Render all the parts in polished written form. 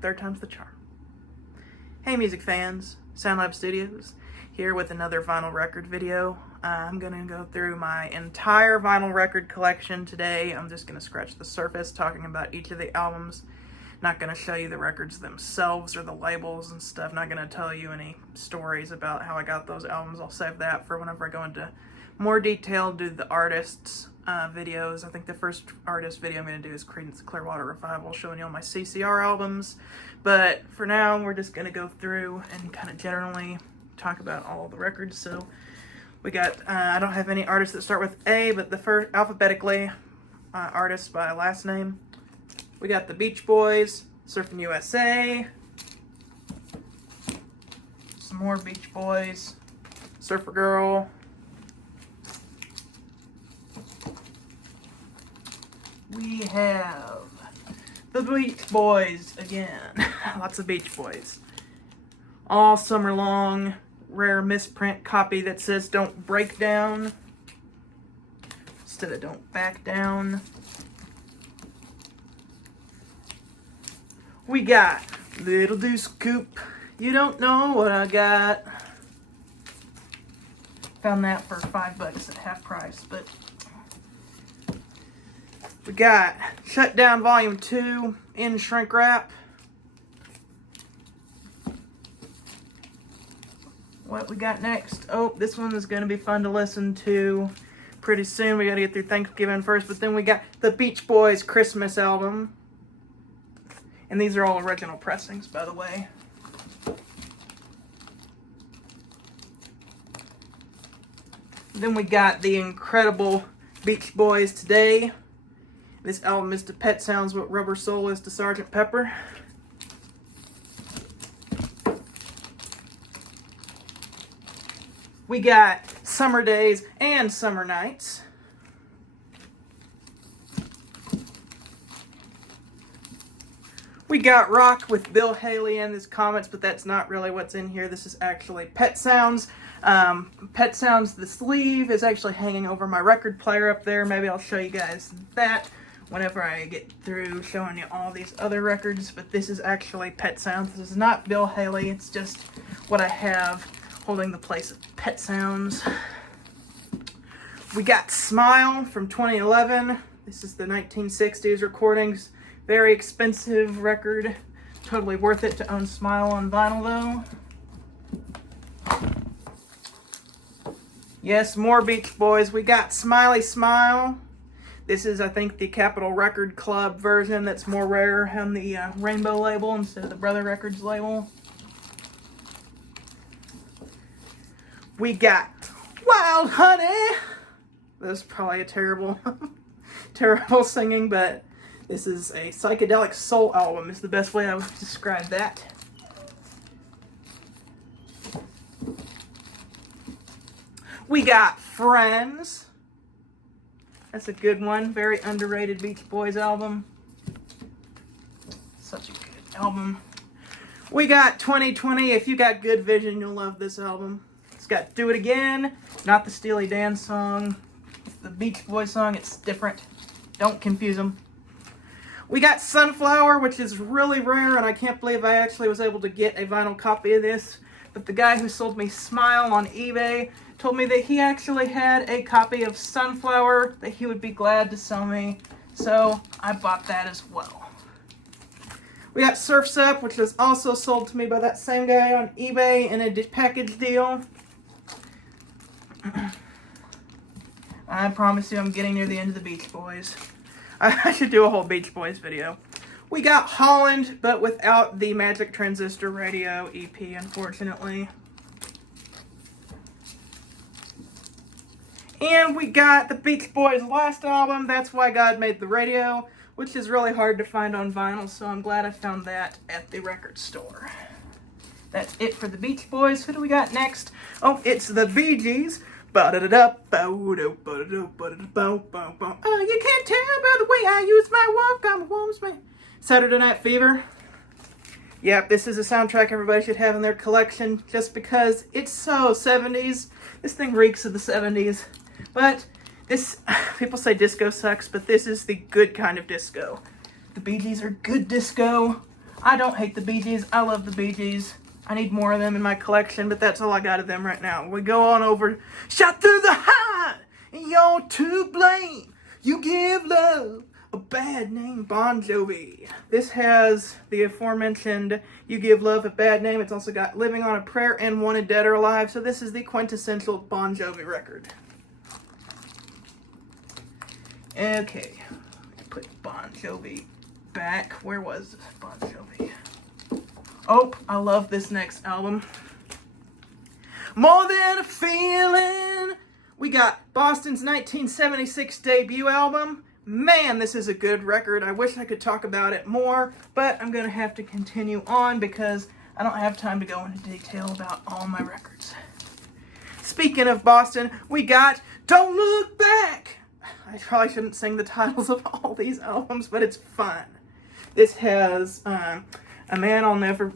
third time's the charm. Hey music fans, SoundLab Studios here with another vinyl record video. I'm gonna go through my entire vinyl record collection today. I'm just gonna scratch the surface talking about each of the albums. Not gonna show you the records themselves or the labels and stuff. Not gonna tell you any stories about how I got those albums. I'll save that for whenever I go into more detail, do the artists' videos. I think the first artist video I'm going to do is Creedence Clearwater Revival, showing you all my CCR albums. But for now, we're just going to go through and kind of generally talk about all the records. So we got, I don't have any artists that start with A, but the first, alphabetically, artists by last name. We got the Beach Boys, Surfing USA, some more Beach Boys, Surfer Girl, we have the Beach Boys again. Lots of Beach Boys. All summer long, rare misprint copy that says don't break down instead of don't back down. We got Little Deuce Coupe, You Don't Know What I Got. Found that for $5 at half price, but we got Shut Down Volume 2 in shrink wrap. What we got next? Oh, this one is going to be fun to listen to pretty soon. We got to get through Thanksgiving first, but then we got the Beach Boys Christmas album. And these are all original pressings, by the way. Then we got the incredible Beach Boys Today. This album is to Pet Sounds what Rubber Soul is to Sgt. Pepper. We got Summer Days and Summer Nights. We got Rock with Bill Haley and his comments, but that's not really what's in here. This is actually Pet Sounds. Pet Sounds, the sleeve is actually hanging over my record player up there. Maybe I'll show you guys that whenever I get through showing you all these other records, but this is actually Pet Sounds. This is not Bill Haley, it's just what I have holding the place of Pet Sounds. We got Smile from 2011. This is the 1960s recordings. Very expensive record. Totally worth it to own Smile on vinyl though. Yes, more Beach Boys. We got Smiley Smile. This is, I think, the Capitol Record Club version that's more rare on the Rainbow label instead of the Brother Records label. We got Wild Honey. That's probably a terrible, terrible singing, but this is a psychedelic soul album is the best way I would describe that. We got Friends. That's a good one. Very underrated Beach Boys album. Such a good album. We got 2020. If you got good vision, you'll love this album. It's got Do It Again. Not the Steely Dan song. The Beach Boys song. It's different. Don't confuse them. We got Sunflower, which is really rare, and I can't believe I actually was able to get a vinyl copy of this. But the guy who sold me Smile on eBay told me that he actually had a copy of Sunflower that he would be glad to sell me. So I bought that as well. We got Surf's Up, which was also sold to me by that same guy on eBay in a package deal. I promise you I'm getting near the end of the Beach Boys. I should do a whole Beach Boys video. We got Holland, but without the Magic Transistor Radio EP, unfortunately. And we got the Beach Boys' last album, That's Why God Made the Radio, which is really hard to find on vinyl, so I'm glad I found that at the record store. That's it for the Beach Boys. Who do we got next? Oh, it's the Bee Gees. Oh, you can't tell by the way I use my walk, I'm a woman's man. Saturday Night Fever. Yep, this is a soundtrack everybody should have in their collection just because it's so 70s. This thing reeks of the 70s. But this, people say disco sucks, but this is the good kind of disco. The Bee Gees are good disco. I don't hate the Bee Gees. I love the Bee Gees. I need more of them in my collection, but that's all I got of them right now. We go on over. Shot through the heart, and you're to blame. You give love a bad name. Bon Jovi. This has the aforementioned You Give Love a Bad Name. It's also got Living on a Prayer and Wanted Dead or Alive. So this is the quintessential Bon Jovi record. Okay. Put Bon Jovi back. Where was Bon Jovi? Oh, I love this next album. More Than a Feeling. We got Boston's 1976 debut album. Man, this is a good record. I wish I could talk about it more, but I'm going to have to continue on because I don't have time to go into detail about all my records. Speaking of Boston, we got Don't Look Back. I probably shouldn't sing the titles of all these albums, but it's fun. This has A Man I'll Never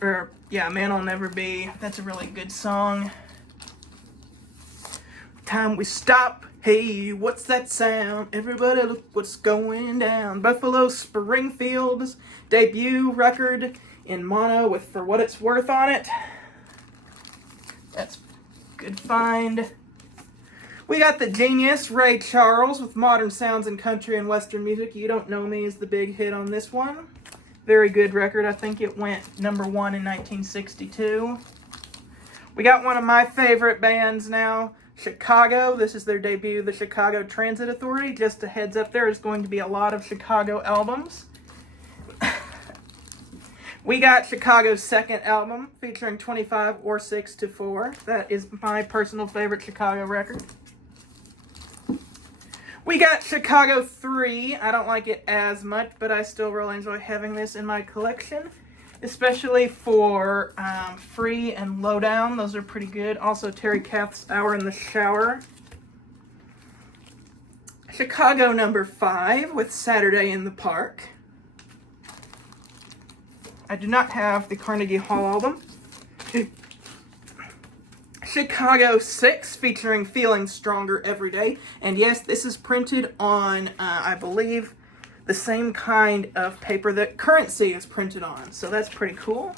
Be. That's a really good song. Time we stop. Hey, what's that sound? Everybody look what's going down. Buffalo Springfield's debut record in mono with For What It's Worth on it. That's good find. We got the genius Ray Charles with Modern Sounds in Country and Western Music. You Don't Know Me is the big hit on this one. Very good record. I think it went #1 in 1962. We got one of my favorite bands now, Chicago. This is their debut, the Chicago Transit Authority. Just a heads up, there is going to be a lot of Chicago albums. We got Chicago's second album featuring 25 or 6 to 4. That is my personal favorite Chicago record. We got Chicago 3. I don't like it as much, but I still really enjoy having this in my collection, especially for Free and Lowdown. Those are pretty good. Also, Terry Kath's Hour in the Shower. Chicago number 5 with Saturday in the Park. I do not have the Carnegie Hall album. Chicago 6 featuring Feeling Stronger Every Day. And yes, this is printed on, I believe, the same kind of paper that Currency is printed on. So that's pretty cool.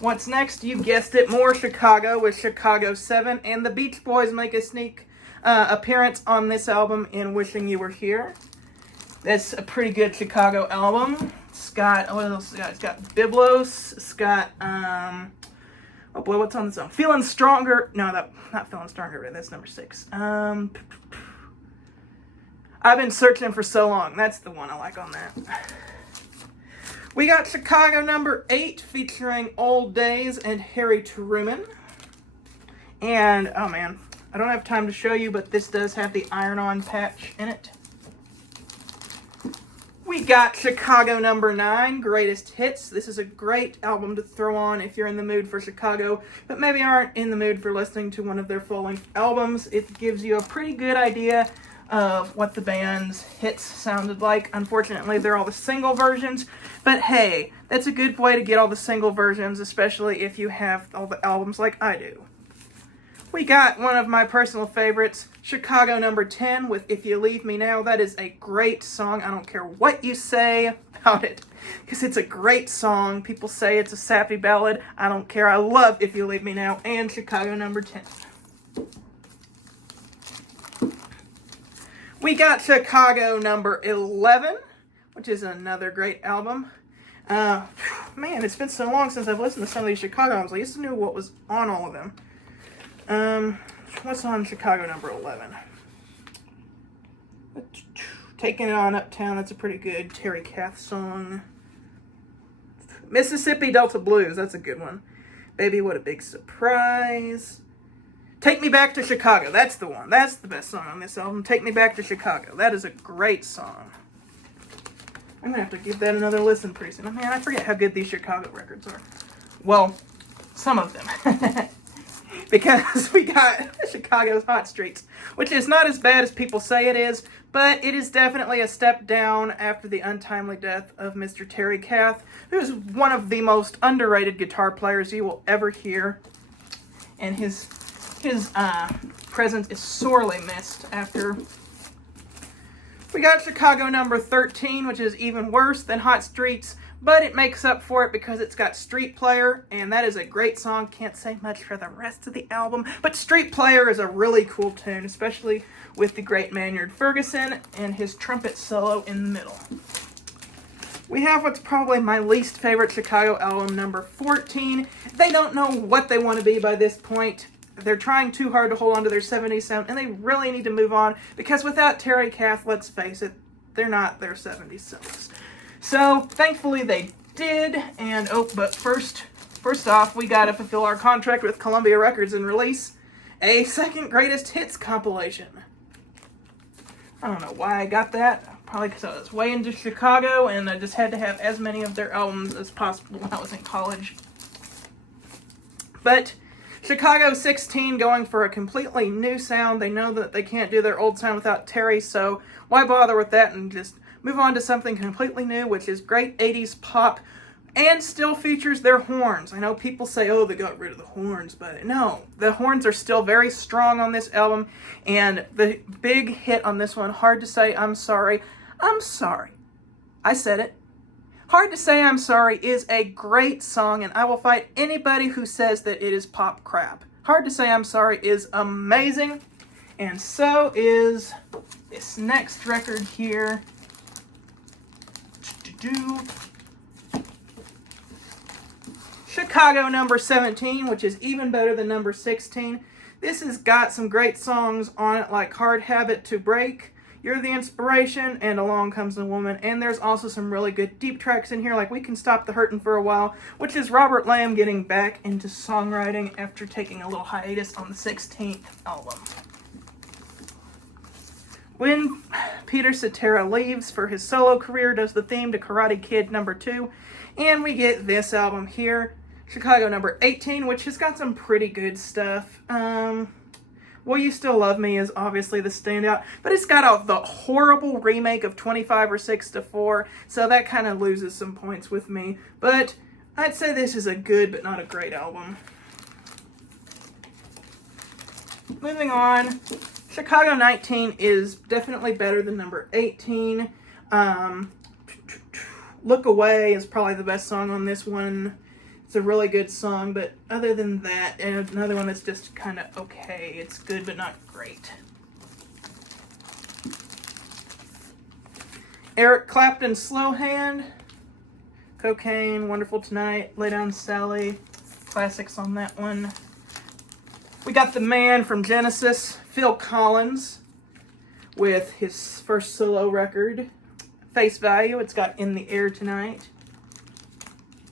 What's next? You guessed it, more Chicago with Chicago 7. And the Beach Boys make a sneak appearance on this album in Wishing You Were Here. That's a pretty good Chicago album. It's got, what else? It's got Biblos. It's got, oh boy, what's on this song? Feeling Stronger. No, not Feeling Stronger. That's number 6. I've Been Searching for So Long. That's the one I like on that. We got Chicago number 8 featuring Old Days and Harry Truman. And, oh man, I don't have time to show you, but this does have the iron-on patch in it. We got Chicago number 9, Greatest Hits. This is a great album to throw on if you're in the mood for Chicago, but maybe aren't in the mood for listening to one of their full-length albums. It gives you a pretty good idea of what the band's hits sounded like. Unfortunately, they're all the single versions, but hey, that's a good way to get all the single versions, especially if you have all the albums like I do. We got one of my personal favorites, Chicago number 10 with If You Leave Me Now. That is a great song. I don't care what you say about it, because it's a great song. People say it's a sappy ballad. I don't care. I love If You Leave Me Now and Chicago number 10. We got Chicago number 11, which is another great album. Man, it's been so long since I've listened to some of these Chicago albums. I used to know what was on all of them. What's on Chicago number 11? Taking It On Uptown, that's a pretty good Terry Kath song. Mississippi Delta Blues, that's a good one. Baby, What a Big Surprise. Take Me Back to Chicago, that's the one. That's the best song on this album. Take Me Back to Chicago. That is a great song. I'm going to have to give that another listen pretty soon. Man, I forget how good these Chicago records are. Well, some of them. Because we got Chicago's Hot Streets, which is not as bad as people say it is, but it is definitely a step down after the untimely death of Mr. Terry Kath, who is one of the most underrated guitar players you will ever hear. And his presence is sorely missed after We got Chicago number 13, which is even worse than Hot Streets, but it makes up for it because it's got Street Player, and that is a great song. Can't say much for the rest of the album, but Street Player is a really cool tune, especially with the great Maynard Ferguson and his trumpet solo in the middle. We have what's probably my least favorite Chicago album, number 14. They don't know what they want to be by this point. They're trying too hard to hold on to their 70s sound, and they really need to move on, because without Terry Kath, let's face it, they're not their 70s selves. So, thankfully they did, and but first off, we gotta fulfill our contract with Columbia Records and release a second greatest hits compilation. I don't know why I got that. Probably because I was way into Chicago, and I just had to have as many of their albums as possible when I was in college. But Chicago 16 going for a completely new sound. They know that they can't do their old sound without Terry, so why bother with that and just move on to something completely new, which is great 80s pop and still features their horns. I know people say, oh, they got rid of the horns, but no, the horns are still very strong on this album, and the big hit on this one, Hard to Say I'm Sorry. I'm sorry. I said it. Hard to Say I'm Sorry is a great song, and I will fight anybody who says that it is pop crap. Hard to Say I'm Sorry is amazing, and so is this next record here. Chicago number 17, which is even better than number 16. This has got some great songs on it, like Hard Habit to Break, You're the Inspiration, and Along Comes the Woman. And there's also some really good deep tracks in here, like We Can Stop the Hurtin' for a While, which is Robert Lamb getting back into songwriting after taking a little hiatus on the 16th album. When Peter Cetera leaves for his solo career, does the theme to Karate Kid number 2, and we get this album here, Chicago number 18, which has got some pretty good stuff. Will You Still Love Me is obviously the standout, but it's got the horrible remake of 25 or 6 to 4, so that kind of loses some points with me. But I'd say this is a good but not a great album. Moving on, Chicago 19 is definitely better than number 18. Look Away is probably the best song on this one. It's a really good song, but other than that, and another one that's just kind of okay. It's good, but not great. Eric Clapton, Slow Hand, Cocaine, Wonderful Tonight, Lay Down Sally, classics on that one. We got the man from Genesis, Phil Collins, with his first solo record, Face Value. It's got In the Air Tonight.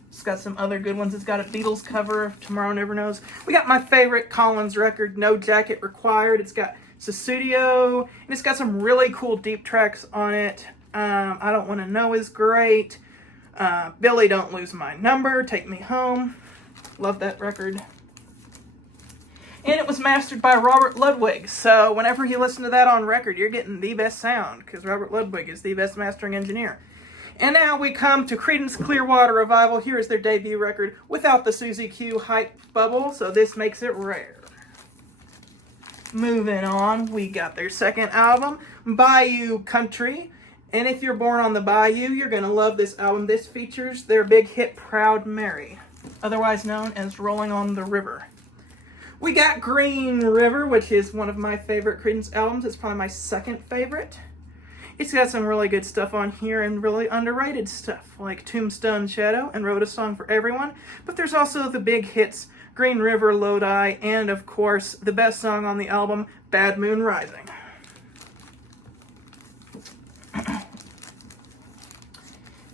It's got some other good ones. It's got a Beatles cover, Tomorrow Never Knows. We got my favorite Collins record, No Jacket Required. It's got Sussudio, and it's got some really cool deep tracks on it. I Don't Want to Know is great. Billy Don't Lose My Number, Take Me Home. Love that record. And it was mastered by Robert Ludwig, so whenever you listen to that on record, you're getting the best sound, because Robert Ludwig is the best mastering engineer. And now we come to Creedence Clearwater Revival. Here is their debut record without the Susie Q hype bubble, so this makes it rare. Moving on, we got their second album, Bayou Country. And if you're born on the Bayou, you're going to love this album. This features their big hit, Proud Mary, otherwise known as Rolling on the River. We got Green River, which is one of my favorite Creedence albums. It's probably my second favorite. It's got some really good stuff on here and really underrated stuff, like Tombstone Shadow and Wrote a Song for Everyone. But there's also the big hits, Green River, Lodi, and of course, the best song on the album, Bad Moon Rising.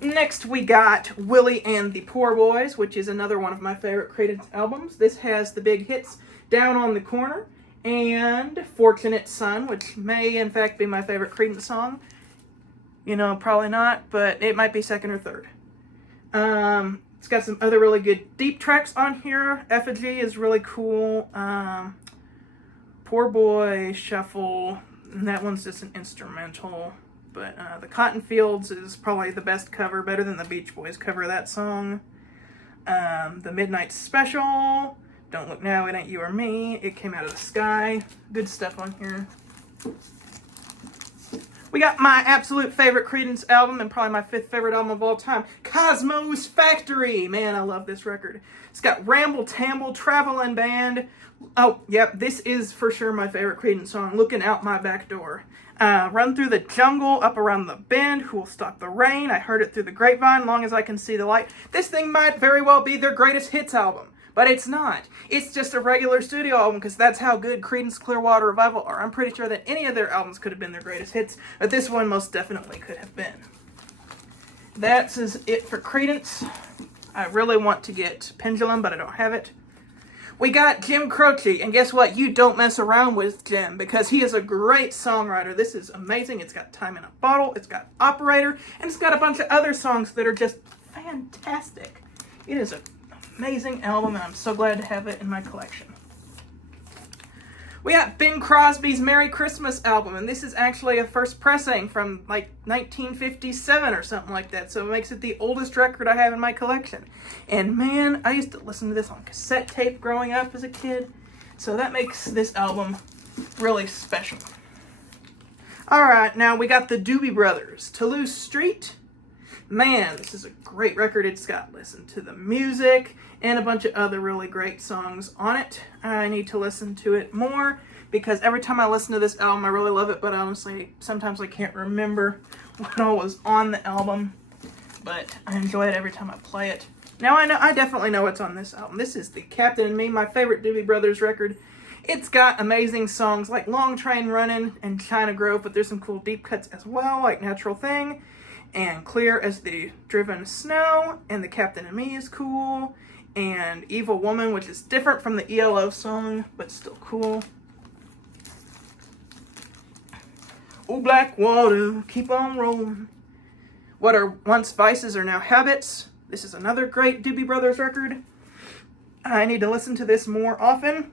Next, we got Willie and the Poor Boys, which is another one of my favorite Creedence albums. This has the big hits, Down on the Corner, and Fortunate Son, which may in fact be my favorite Creedence song. You know, probably not, but it might be second or third. It's got some other really good deep tracks on here. Effigy is really cool. Poor Boy, Shuffle, and that one's just an instrumental. But the Cotton Fields is probably the best cover, better than the Beach Boys cover of that song. The Midnight Special, Don't Look Now, It Ain't You or Me, It Came Out of the Sky. Good stuff on here. We got my absolute favorite Creedence album and probably my 5th favorite album of all time, Cosmo's Factory. Man, I love this record. It's got Ramble Tamble, Travelin' Band. Oh, yep, this is for sure my favorite Creedence song, Looking Out My Back Door. Run Through the Jungle, Up Around the Bend, Who Will Stop the Rain, I Heard It Through the Grapevine, Long as I Can See the Light. This thing might very well be their greatest hits album, but it's not. It's just a regular studio album because that's how good Creedence Clearwater Revival are. I'm pretty sure that any of their albums could have been their greatest hits, but this one most definitely could have been. That's it for Creedence. I really want to get Pendulum, but I don't have it. We got Jim Croce, and guess what? You don't mess around with Jim, because he is a great songwriter. This is amazing. It's got Time in a Bottle, it's got Operator, and it's got a bunch of other songs that are just fantastic. It is an amazing album, and I'm so glad to have it in my collection. We got Bing Crosby's Merry Christmas album, and this is actually a first pressing from like 1957 or something like that, so it makes it the oldest record I have in my collection. And man, I used to listen to this on cassette tape growing up as a kid, so that makes this album really special. Alright, now we got the Doobie Brothers, Toulouse Street. Man, this is a great record. It's got Listen to the Music and a bunch of other really great songs on it. I need to listen to it more because every time I listen to this album, I really love it, but honestly, sometimes I can't remember what all was on the album, but I enjoy it every time I play it. Now I definitely know what's on this album. This is the Captain and Me, my favorite Doobie Brothers record. It's got amazing songs like Long Train Runnin' and China Grove, but there's some cool deep cuts as well, like Natural Thing and Clear as the Driven Snow, and The Captain and Me is cool, and Evil Woman, which is different from the ELO song, but still cool. Oh, Black Water, keep on rolling. What are once vices are now habits. This is another great Doobie Brothers record. I need to listen to this more often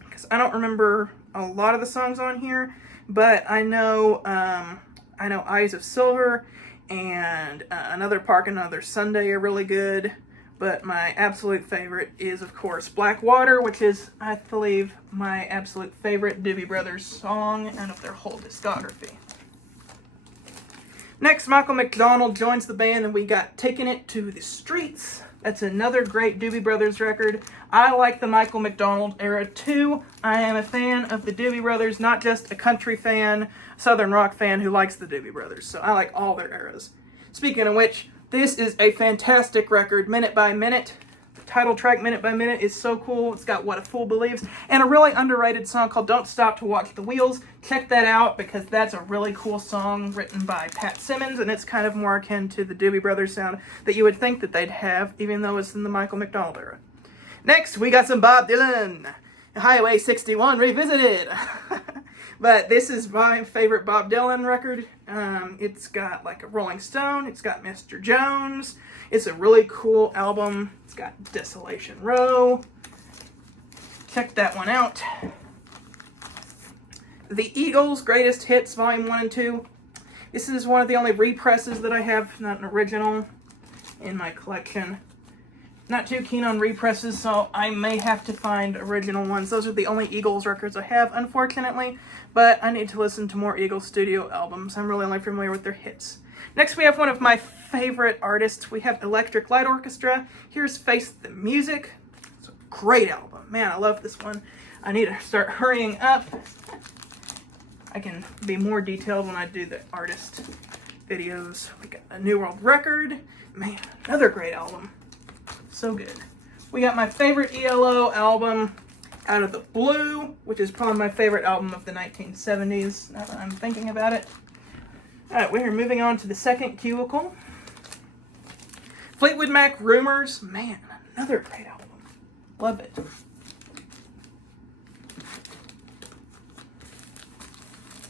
because I don't remember a lot of the songs on here, but I know Eyes of Silver and Another Park, Another Sunday are really good. But my absolute favorite is, of course, Black Water, which is, I believe, my absolute favorite Doobie Brothers song out of their whole discography. Next, Michael McDonald joins the band, and we got Taking It to the Streets. That's another great Doobie Brothers record. I like the Michael McDonald era, too. I am a fan of the Doobie Brothers, not just a country fan, Southern rock fan who likes the Doobie Brothers. So I like all their eras. Speaking of which, this is a fantastic record, Minute by Minute. The title track, Minute by Minute, is so cool. It's got What a Fool Believes, and a really underrated song called Don't Stop to Watch the Wheels. Check that out, because that's a really cool song written by Pat Simmons, and it's kind of more akin to the Doobie Brothers sound that you would think that they'd have, even though it's in the Michael McDonald era. Next, we got some Bob Dylan. Highway 61 Revisited. But this is my favorite Bob Dylan record. It's got like a Rolling Stone. It's got Mr. Jones. It's a really cool album. It's got Desolation Row. Check that one out. The Eagles' Greatest Hits, Volume 1 and 2. This is one of the only represses that I have, not an original, in my collection. Not too keen on represses, so I may have to find original ones. Those are the only Eagles records I have, unfortunately, but I need to listen to more Eagles studio albums. I'm really only familiar with their hits. Next, we have one of my favorite artists. We have Electric Light Orchestra. Here's Face the Music. It's a great album. Man, I love this one. I need to start hurrying up. I can be more detailed when I do the artist videos. We got a New World Record. Man, another great album. So good. We got my favorite ELO album, Out of the Blue, which is probably my favorite album of the 1970s, now that I'm thinking about it. Alright, we're moving on to the second cubicle. Fleetwood Mac, Rumors. Man, another great album. Love it.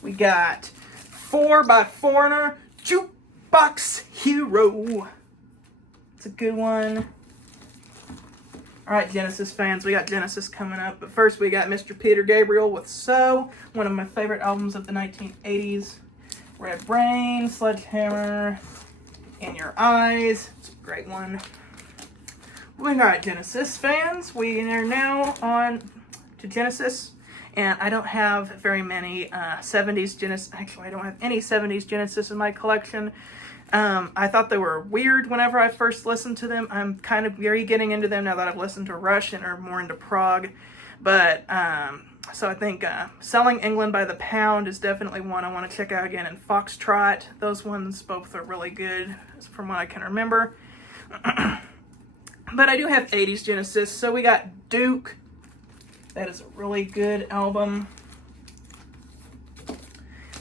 We got 4 by Foreigner, Jukebox Hero. It's a good one. Alright, Genesis fans, we got Genesis coming up. But first, we got Mr. Peter Gabriel with So, one of my favorite albums of the 1980s. Red Brain, Sledgehammer, In Your Eyes. It's a great one. We got Genesis fans. We are now on to Genesis. And I don't have very many 70s Genesis. Actually, I don't have any 70s Genesis in my collection. I thought they were weird whenever I first listened to them. I'm kind of getting into them now that I've listened to Rush and are more into prog. But, so I think Selling England by the Pound is definitely one I want to check out again. And Foxtrot, those ones both are really good from what I can remember. But I do have 80s Genesis. So we got Duke. That is a really good album.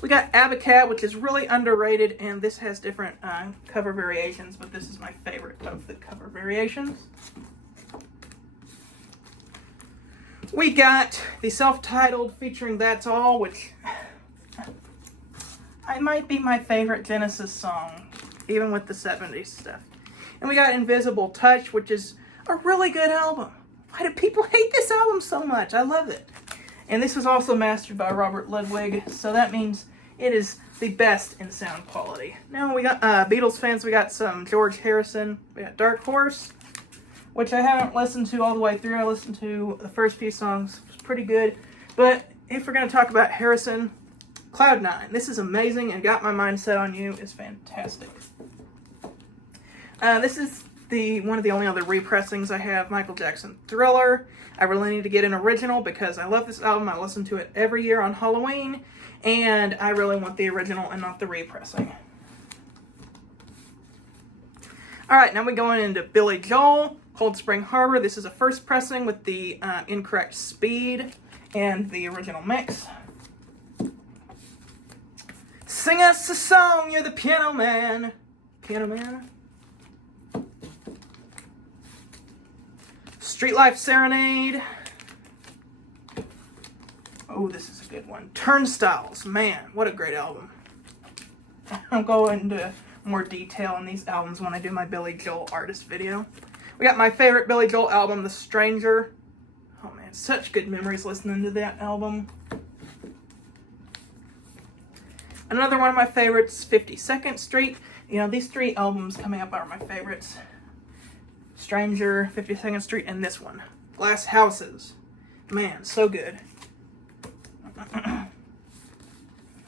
We got Abacat, which is really underrated, and this has different cover variations, but this is my favorite of the cover variations. We got the self-titled featuring That's All, which I might be my favorite Genesis song, even with the 70s stuff. And we got Invisible Touch, which is a really good album. Why do people hate this album so much? I love it. And this was also mastered by Robert Ludwig, so that means it is the best in sound quality. Now we got Beatles fans, we got some George Harrison, we got Dark Horse, which I haven't listened to all the way through. I listened to the first few songs, it was pretty good. But if we're going to talk about Harrison, Cloud 9. This is amazing, and Got My Mind Set on You is fantastic. This is one of the only other repressings I have, Michael Jackson Thriller. I really need to get an original because I love this album. I listen to it every year on Halloween, and I really want the original and not the repressing. Alright, now we're going into Billy Joel, Cold Spring Harbor. This is a first pressing with the incorrect speed and the original mix. Sing us a song, you're the piano man. Piano man? Street Life Serenade. Oh, this is a good one. Turnstiles. Man, what a great album. I'll go into more detail on these albums when I do my Billy Joel artist video. We got my favorite Billy Joel album, The Stranger. Oh man, such good memories listening to that album. Another one of my favorites, 52nd Street. You know, these three albums coming up are my favorites. Stranger, 52nd Street, and this one. Glass Houses. Man, so good.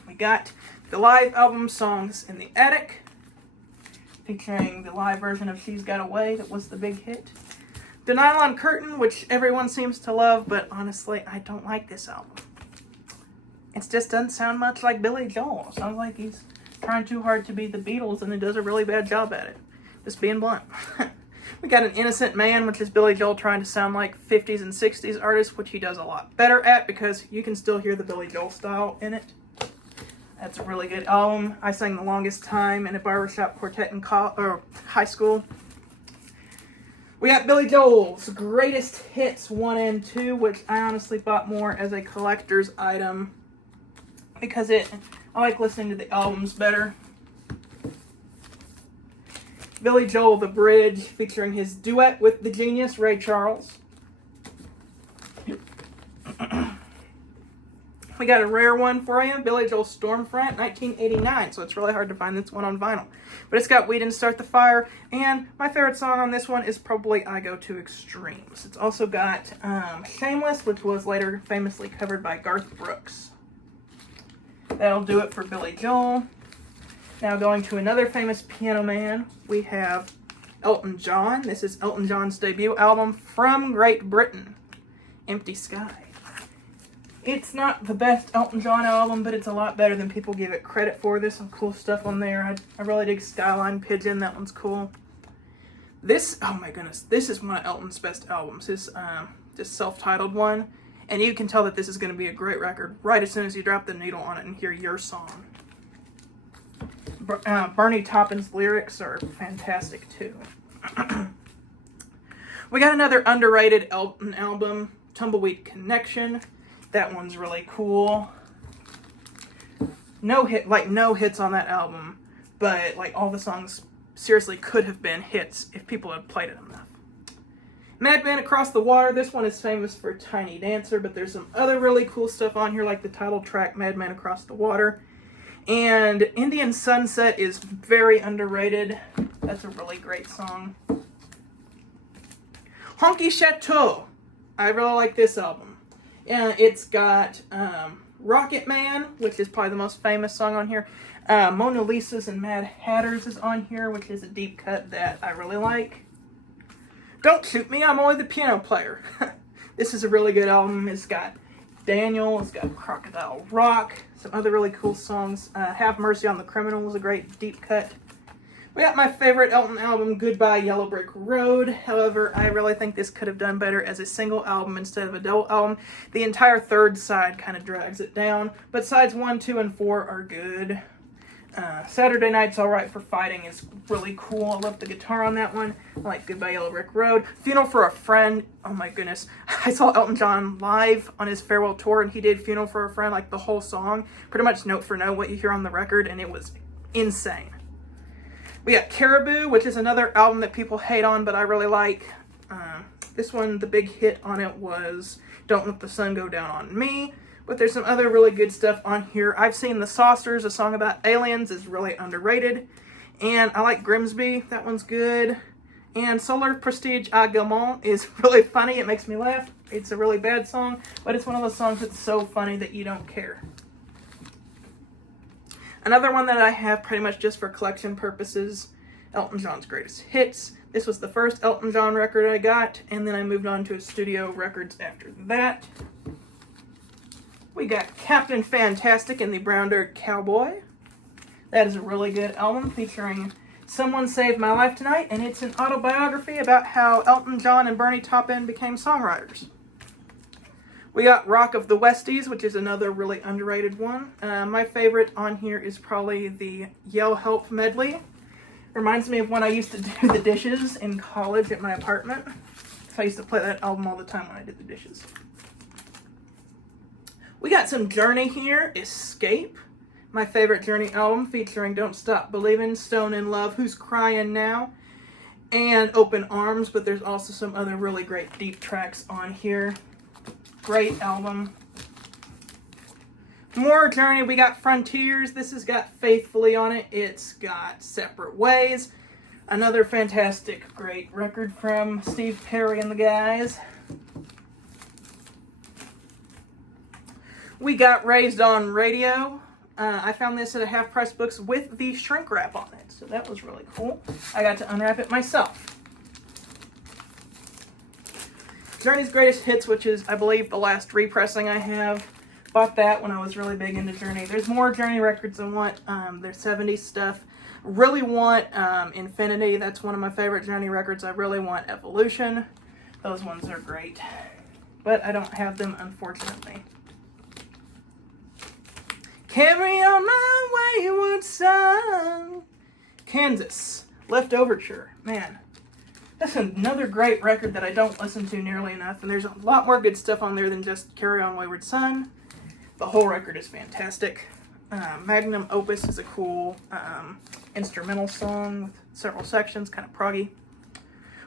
We got the live album Songs in the Attic, featuring the live version of She's Got Away that was the big hit. The Nylon Curtain, which everyone seems to love, but honestly, I don't like this album. It just doesn't sound much like Billy Joel. It sounds like he's trying too hard to be the Beatles, and he does a really bad job at it. Just being blunt. We got An Innocent Man, which is Billy Joel trying to sound like 50s and 60s artists, which he does a lot better at because you can still hear the Billy Joel style in it. That's a really good album. I sang The Longest Time in a barbershop quartet in high school. We got Billy Joel's Greatest Hits 1 and 2, which I honestly bought more as a collector's item because I like listening to the albums better. Billy Joel, The Bridge, featuring his duet with the genius Ray Charles. We got a rare one for you, Billy Joel Stormfront, 1989, so it's really hard to find this one on vinyl. But it's got We Didn't Start the Fire, and my favorite song on this one is probably I Go to Extremes. It's also got Shameless, which was later famously covered by Garth Brooks. That'll do it for Billy Joel. Now going to another famous piano man, we have Elton John. This is Elton John's debut album from Great Britain, Empty Sky. It's not the best Elton John album, but it's a lot better than people give it credit for. There's some cool stuff on there. I really dig Skyline Pigeon. That one's cool. Oh my goodness, this is one of Elton's best albums. His this self-titled one. And you can tell that this is going to be a great record right as soon as you drop the needle on it and hear your song. Bernie Taupin's lyrics are fantastic too. We got another underrated Elton album, Tumbleweed Connection. That one's really cool. No hits on that album, but like all the songs seriously could have been hits if people had played it enough. Madman Across the Water, this one is famous for Tiny Dancer, but there's some other really cool stuff on here like the title track Madman Across the Water. And Indian Sunset is very underrated. That's a really great song. Honky Chateau. I really like this album. It's got Rocket Man, which is probably the most famous song on here. Mona Lisa's and Mad Hatters is on here, which is a deep cut that I really like. Don't Shoot Me, I'm Only the Piano Player. This is a really good album. It's got Daniel, it's got Crocodile Rock, some other really cool songs. Have Mercy on the Criminal is a great deep cut. We got my favorite Elton album, Goodbye Yellow Brick Road. However, I really think this could have done better as a single album instead of a double album. The entire third side kind of drags it down, but sides 1, 2, and 4 are good. Saturday Night's Alright for Fighting is really cool. I love the guitar on that one. I like Goodbye Yellow Brick Road. Funeral for a Friend. Oh my goodness. I saw Elton John live on his farewell tour, and he did Funeral for a Friend, like the whole song, pretty much note for note what you hear on the record, and it was insane. We got Caribou, which is another album that people hate on, but I really like. This one, the big hit on it was Don't Let the Sun Go Down on Me. But there's some other really good stuff on here. I've seen The Saucers, a song about aliens, is really underrated. And I like Grimsby, that one's good. And Solar Prestige à Gaumont is really funny, it makes me laugh. It's a really bad song, but it's one of those songs that's so funny that you don't care. Another one that I have pretty much just for collection purposes, Elton John's Greatest Hits. This was the first Elton John record I got, and then I moved on to his studio records after that. We got Captain Fantastic and the Brown Dirt Cowboy. That is a really good album featuring Someone Saved My Life Tonight, and it's an autobiography about how Elton John and Bernie Taupin became songwriters. We got Rock of the Westies, which is another really underrated one. My favorite on here is probably the Yell Help medley. Reminds me of when I used to do the dishes in college at my apartment. So I used to play that album all the time when I did the dishes. We got some Journey here, Escape, my favorite Journey album featuring Don't Stop Believin', Stone in Love, Who's Crying Now, and Open Arms, but there's also some other really great deep tracks on here. Great album. More Journey, we got Frontiers. This has got Faithfully on it. It's got Separate Ways. Another fantastic, great record from Steve Perry and the guys. We got Raised on Radio. I found this at a Half Price Books with the shrink wrap on it, so that was really cool. I got to unwrap it myself. Journey's Greatest Hits, which is, I believe, the last repressing I have. Bought that when I was really big into Journey. There's more Journey records I want. There's 70s stuff. Really want Infinity. That's one of my favorite Journey records. I really want Evolution. Those ones are great. But I don't have them, unfortunately. Carry on my wayward son. Kansas. Left Overture. Man, that's another great record that I don't listen to nearly enough. And there's a lot more good stuff on there than just Carry On Wayward Son. The whole record is fantastic. Magnum Opus is a cool instrumental song with several sections, kind of proggy.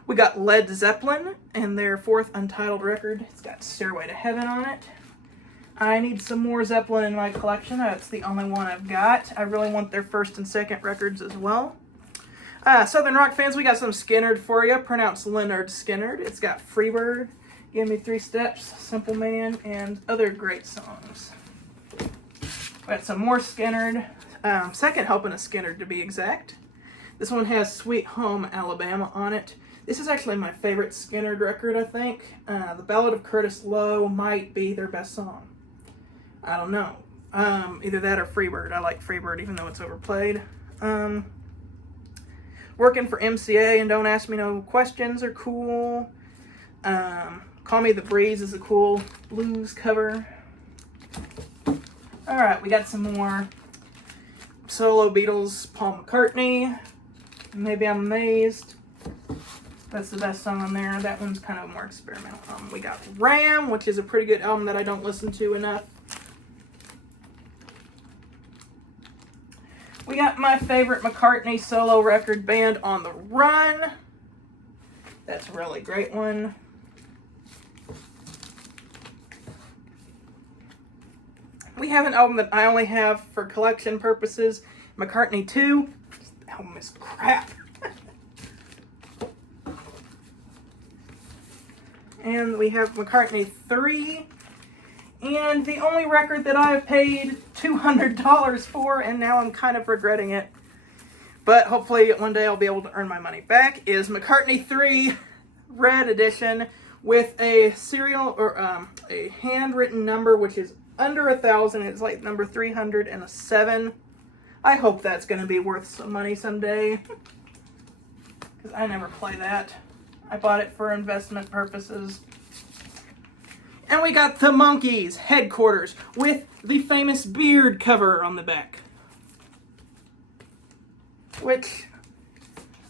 We got Led Zeppelin and their fourth untitled record. It's got Stairway to Heaven on it. I need some more Zeppelin in my collection. That's the only one I've got. I really want their first and second records as well. Southern rock fans, we got some Skynyrd for you. Pronounced Leonard Skynyrd. It's got Freebird, Give Me 3 Steps, Simple Man, and other great songs. We got some more Skynyrd. Second helping of Skynyrd, to be exact. This one has Sweet Home Alabama on it. This is actually my favorite Skynyrd record, I think. The Ballad of Curtis Lowe might be their best song. I don't know. Either that or Freebird. I like Freebird, even though it's overplayed. Working for MCA and Don't Ask Me No Questions are cool. Call Me the Breeze is a cool blues cover. Alright, we got some more solo Beatles, Paul McCartney. Maybe I'm Amazed. That's the best song on there. That one's kind of more experimental. We got Ram, which is a pretty good album that I don't listen to enough. We got my favorite McCartney solo record, Band on the Run. That's a really great one. We have an album that I only have for collection purposes, McCartney 2. This album is crap. And we have McCartney 3. And the only record that I have paid $200 for, and now I'm kind of regretting it, but hopefully one day I'll be able to earn my money back, is McCartney 3 Red Edition with a serial or a handwritten number which is under 1,000. It's like number 307. I hope that's going to be worth some money someday, because I never play that. I bought it for investment purposes. And we got the Monkees Headquarters with the famous beard cover on the back, which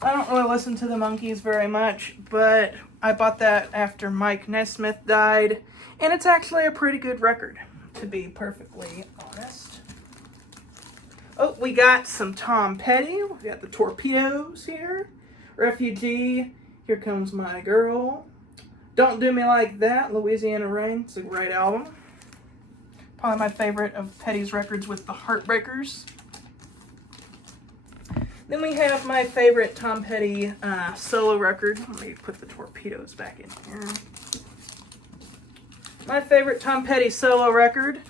I don't really listen to the Monkees very much, but I bought that after Mike Nesmith died, and it's actually a pretty good record, to be perfectly honest. Oh, we got some Tom Petty. We got the Torpedoes here. Refugee, Here Comes My Girl. Don't Do Me Like That, Louisiana Rain. It's a great album. Probably my favorite of Petty's records with the Heartbreakers. Then we have my favorite Tom Petty solo record. Let me put the Torpedoes back in here. My favorite Tom Petty solo record,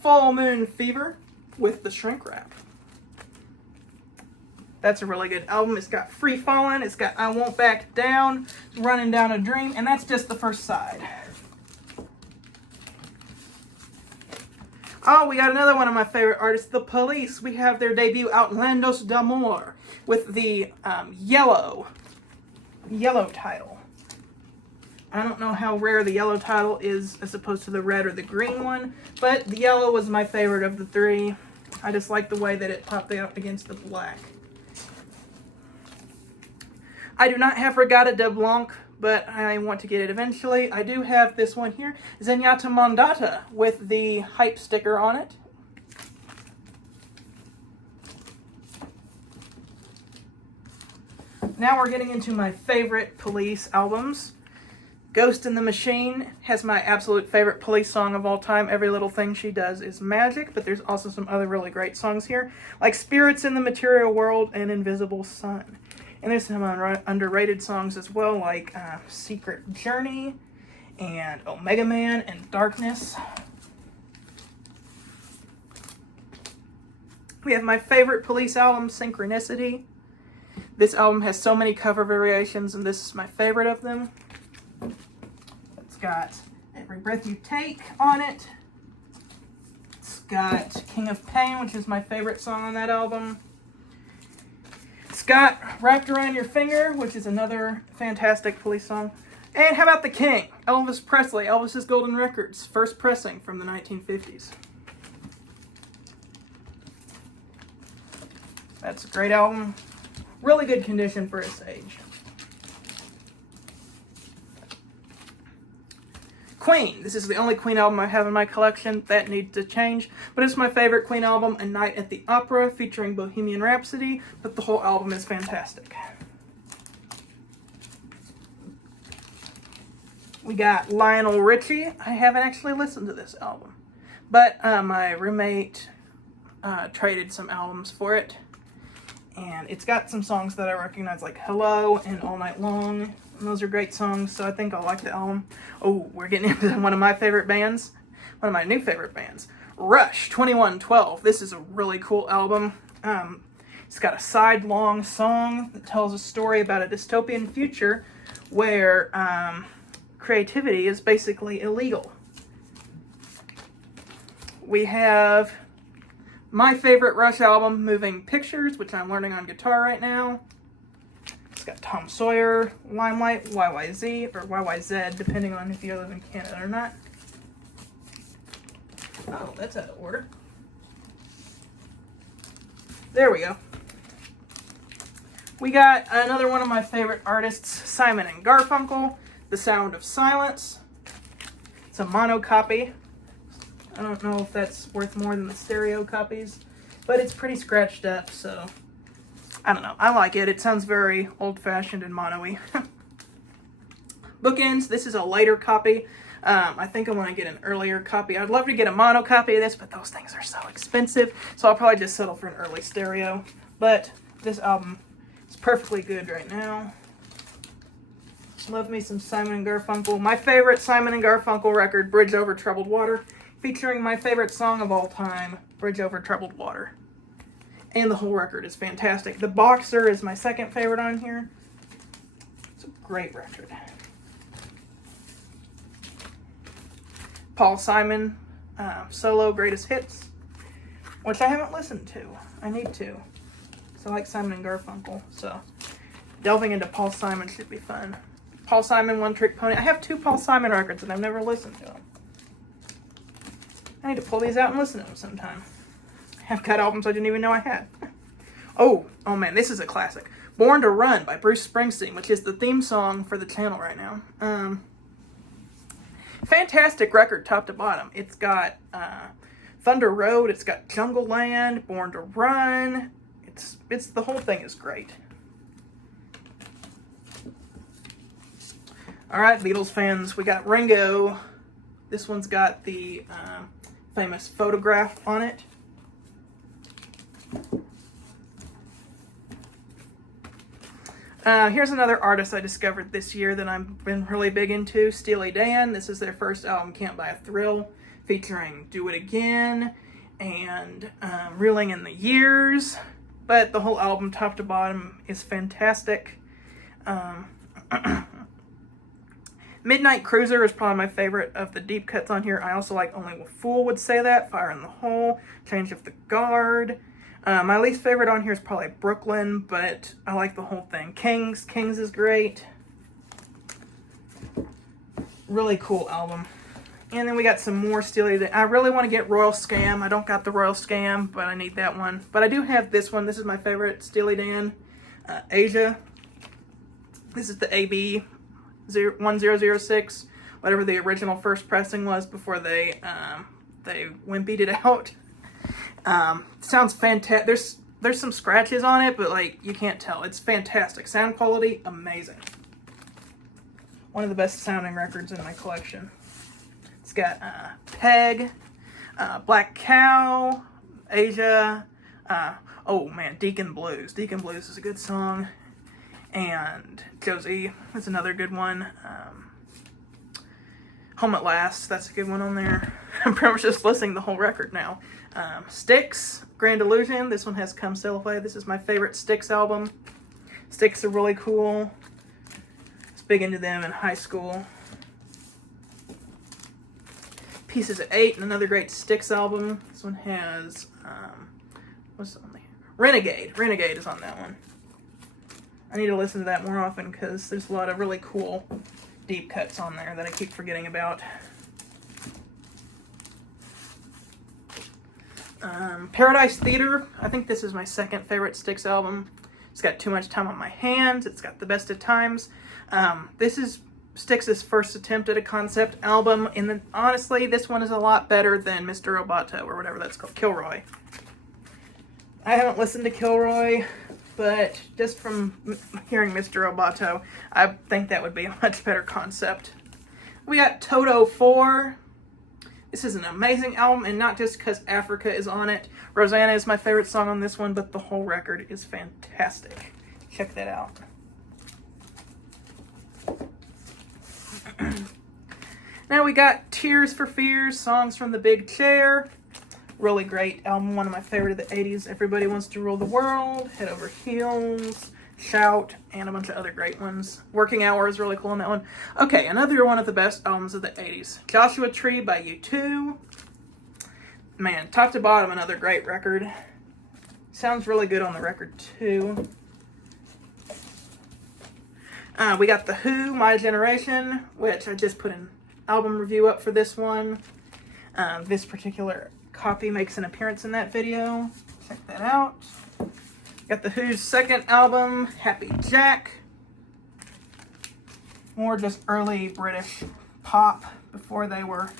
Full Moon Fever with the Shrink Wrap. That's a really good album. It's got Free Fallin', it's got I Won't Back Down, Running Down a Dream, and that's just the first side. Oh, we got another one of my favorite artists, The Police. We have their debut, Outlandos d'Amour, with the yellow title. I don't know how rare the yellow title is as opposed to the red or the green one, but the yellow was my favorite of the three. I just like the way that it popped out against the black. I do not have Regatta de Blanc, but I want to get it eventually. I do have this one here, Zenyatta Mondata, with the hype sticker on it. Now we're getting into my favorite Police albums. Ghost in the Machine has my absolute favorite Police song of all time. Every Little Thing She Does is magic, but there's also some other really great songs here, like Spirits in the Material World and Invisible Sun. And there's some underrated songs as well, like Secret Journey and Omega Man and Darkness. We have my favorite Police album, Synchronicity. This album has so many cover variations, and this is my favorite of them. It's got Every Breath You Take on it. It's got King of Pain, which is my favorite song on that album. It's got Wrapped Around Your Finger, which is another fantastic Police song. And how about The King? Elvis Presley, Elvis's Golden Records, first pressing from the 1950s. That's a great album. Really good condition for its age. Queen. This is the only Queen album I have in my collection. That needs to change. But it's my favorite Queen album, A Night at the Opera, featuring Bohemian Rhapsody. But the whole album is fantastic. We got Lionel Richie. I haven't actually listened to this album. But my roommate traded some albums for it. And it's got some songs that I recognize, like Hello and All Night Long. And those are great songs, so I think I'll like the album. Oh, we're getting into one of my favorite bands. One of my new favorite bands. Rush, 2112. This is a really cool album. It's got a side-long song that tells a story about a dystopian future where creativity is basically illegal. We have my favorite Rush album, Moving Pictures, which I'm learning on guitar right now. It's got Tom Sawyer, Limelight, YYZ, or YYZ, depending on if you live in Canada or not. Oh, that's out of order. There we go. We got another one of my favorite artists, Simon and Garfunkel, The Sound of Silence. It's a mono copy. I don't know if that's worth more than the stereo copies, but it's pretty scratched up, so I don't know. I like it. It sounds very old-fashioned and mono-y. Bookends, this is a later copy. I think I want to get an earlier copy. I'd love to get a mono copy of this, but those things are so expensive, so I'll probably just settle for an early stereo. But this album is perfectly good right now. Love me some Simon & Garfunkel. My favorite Simon & Garfunkel record, Bridge Over Troubled Water. featuring my favorite song of all time, Bridge Over Troubled Water. And the whole record is fantastic. The Boxer is my second favorite on here. It's a great record. Paul Simon, solo greatest hits, which I haven't listened to. I need to. So I like Simon and Garfunkel, so delving into Paul Simon should be fun. Paul Simon, One Trick Pony. I have 2 Paul Simon records and I've never listened to them. I need to pull these out and listen to them sometime. I've got albums I didn't even know I had. Oh man, this is a classic. Born to Run by Bruce Springsteen, which is the theme song for the channel right now. Fantastic record, top to bottom. It's got Thunder Road, it's got Jungle Land, Born to Run. It's the whole thing is great. All right, Beatles fans, we got Ringo. This one's got the famous photograph on it. Here's another artist I discovered this year that I've been really big into, Steely Dan. This is their first album, Can't Buy a Thrill, featuring Do It Again and Reeling in the Years. But the whole album, top to bottom, is fantastic. Midnight Cruiser is probably my favorite of the deep cuts on here. I also like Only a Fool Would Say That, Fire in the Hole, Change of the Guard. My least favorite on here is probably Brooklyn, but I like the whole thing. Kings is great. Really cool album. And then we got some more Steely Dan. I really want to get Royal Scam. I don't got the Royal Scam, but I need that one. But I do have this one. This is my favorite Steely Dan, Asia. This is the AB 1006, whatever the original first pressing was before they wimpied it out. Sounds fantastic. There's some scratches on it, but like you can't tell. It's fantastic. Sound quality, amazing. One of the best sounding records in my collection. It's got Peg, Black Cow, Asia. Oh man, Deacon Blues. Deacon Blues is a good song. And Josie is another good one. Home at Last, that's a good one on there. I'm pretty much just listing the whole record now. Styx, Grand Illusion. This one has Come Sail Away. This is my favorite Styx album. Styx are really cool. I was big into them in high school. Pieces of Eight, another great Styx album. This one has, what's on there? Renegade. Renegade is on that one. I need to listen to that more often because there's a lot of really cool deep cuts on there that I keep forgetting about. Paradise Theater. I think this is my second favorite Styx album. It's got Too Much Time on My Hands. It's got The Best of Times. This is Styx's first attempt at a concept album, and honestly, this one is a lot better than Mr. Roboto, or whatever that's called, Kilroy. I haven't listened to Kilroy, but just from hearing Mr. Roboto, I think that would be a much better concept. We got Toto 4. This is an amazing album, and not just because Africa is on it. Rosanna is my favorite song on this one, but the whole record is fantastic. Check that out. Now we got Tears for Fears, Songs from the Big Chair. Really great album, one of my favorite of the 80s. Everybody Wants to Rule the World, Head Over Heels, Shout, and a bunch of other great ones. Working Hour is really cool on that one. Okay, another one of the best albums of the 80s. Joshua Tree by U2. Man, top to bottom, another great record. Sounds really good on the record, too. We got The Who, My Generation, which I just put an album review up for this one. This particular copy makes an appearance in that video. Check that out. Got The Who's second album, Happy Jack. More just early British pop before they were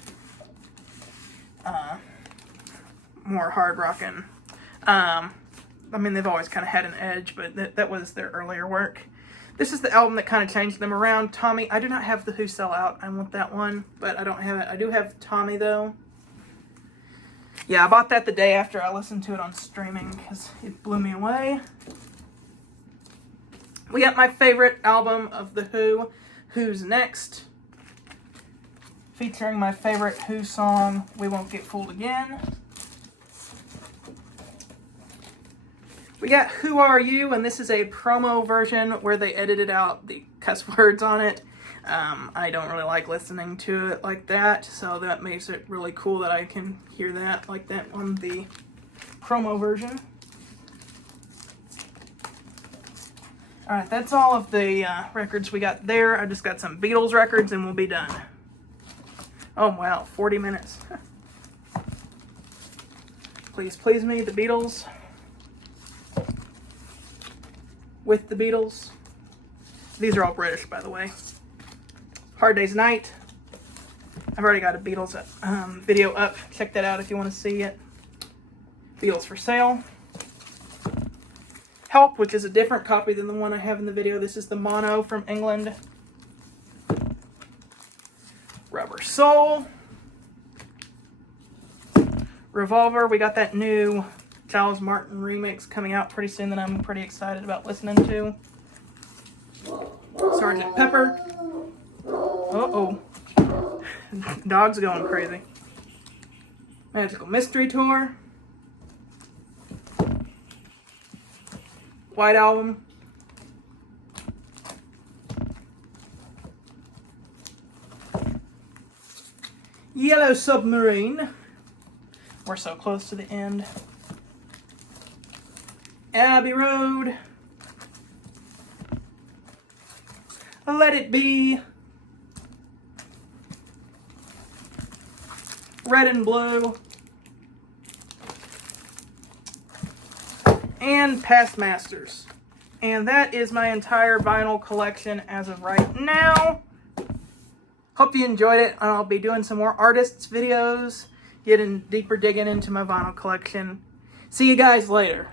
more hard rockin'. I mean, they've always kind of had an edge, but that was their earlier work. This is the album that kind of changed them around. Tommy, I do not have The Who Sell Out. I want that one, but I don't have it. I do have Tommy, though. Yeah, I bought that the day after I listened to it on streaming because it blew me away. We got my favorite album of The Who, Who's Next. featuring my favorite Who song, We Won't Get Fooled Again. We got Who Are You, and this is a promo version where they edited out the cuss words on it. I don't really like listening to it like that, so that makes it really cool that I can hear that like that on the promo version. Alright, that's all of the records we got there. I just got some Beatles records and we'll be done. Oh wow, 40 minutes. Please Please Me, the Beatles. With the Beatles. These are all British, by the way. Hard Day's Night. I've already got a Beatles video up. Check that out if you want to see it. Beatles for Sale. Help, which is a different copy than the one I have in the video. This is the mono from England. Rubber Soul. Revolver. We got that new Giles Martin remix coming out pretty soon that I'm pretty excited about listening to. Sgt. Pepper. Uh-oh. Dog's going crazy. Magical Mystery Tour. White Album. Yellow Submarine. We're so close to the end. Abbey Road. Let It Be. Red and Blue. And Past Masters. And that is my entire vinyl collection as of right now. Hope you enjoyed it, and I'll be doing some more artists videos, getting deeper digging into my vinyl collection. See you guys later.